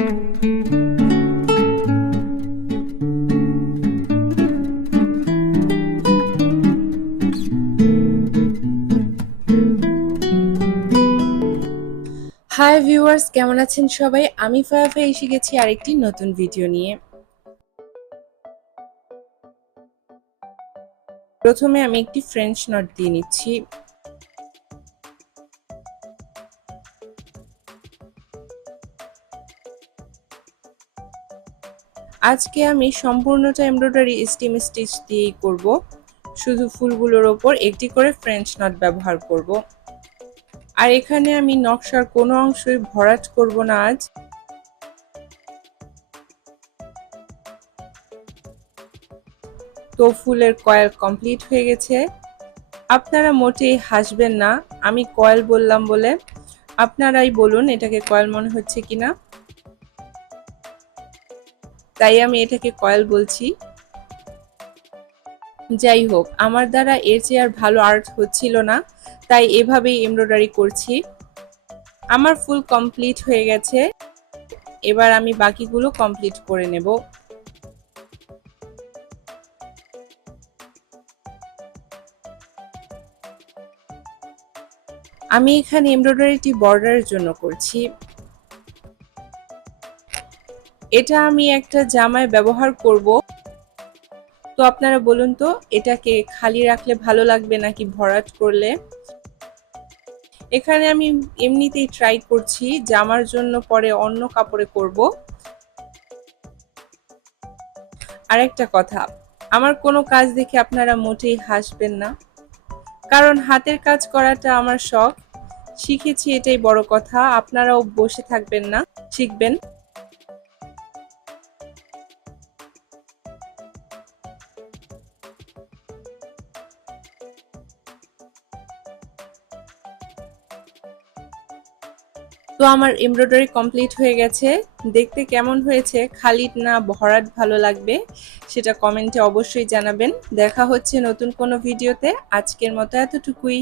Hi viewers, কেমন আছেন সবাই? আমি ফায়াফা এসে গেছি আরেকটি নতুন ভিডিও নিয়ে। প্রথমে আমি একটি ফ্রেঞ্চ নট দিয়ে নিচ্ছি। আজকে আমি সম্পূর্ণটা এমব্রয়ডারি স্টিম স্টিচ দিয়েই করব। শুধু ফুলগুলোর ওপর একটি করে ফ্রেঞ্চ নট ব্যবহার করব। আর এখানে আমি নকশার কোনো অংশই ভরাট করব না আজ। তো ফুলের কয়েল কমপ্লিট হয়ে গেছে। আপনারা মোটেই হাসবেন না, আমি কয়েল বললাম বলে। আপনারাই বলুন এটাকে কয়েল মনে হচ্ছে কিনা। তাই আমি এটাকে কয়েল বলছি। যাই হোক, আমার দ্বারা এর চেয়ে আর ভালো আর্ট হচ্ছিল না, তাই এভাবেই এমব্রয়ডারি করছি। আমার ফুল কমপ্লিট হয়ে গেছে। এবার আমি বাকিগুলো কমপ্লিট করে নেব। আমি এখানে এমব্রয়ডারিটি বর্ডারের জন্য করছি। এটা আমি একটা জামায় ব্যবহার করব। তো আপনারা বলুন তো, এটাকে খালি রাখলে ভালো লাগবে নাকি ভরাট করলে? এখানে আমি এমনিতেই ট্রাই করছি, জামার জন্য পরে অন্য কাপড়ে করব। আরেকটা কথা, আমার কোনো কাজ দেখে আপনারা মোটেই হাসবেন না, কারণ হাতের কাজ করাটা আমার শখ। শিখেছি, এটাই বড় কথা। আপনারাও বসে থাকবেন না, শিখবেন। তো আমার এমব্রয়ডারি কমপ্লিট হয়ে গেছে। দেখতে কেমন হয়েছে, খালি না ভরাট ভালো লাগবে, সেটা কমেন্টে অবশ্যই জানাবেন। দেখা হচ্ছে নতুন কোনো ভিডিওতে। আজকের মতো এতটুকুই।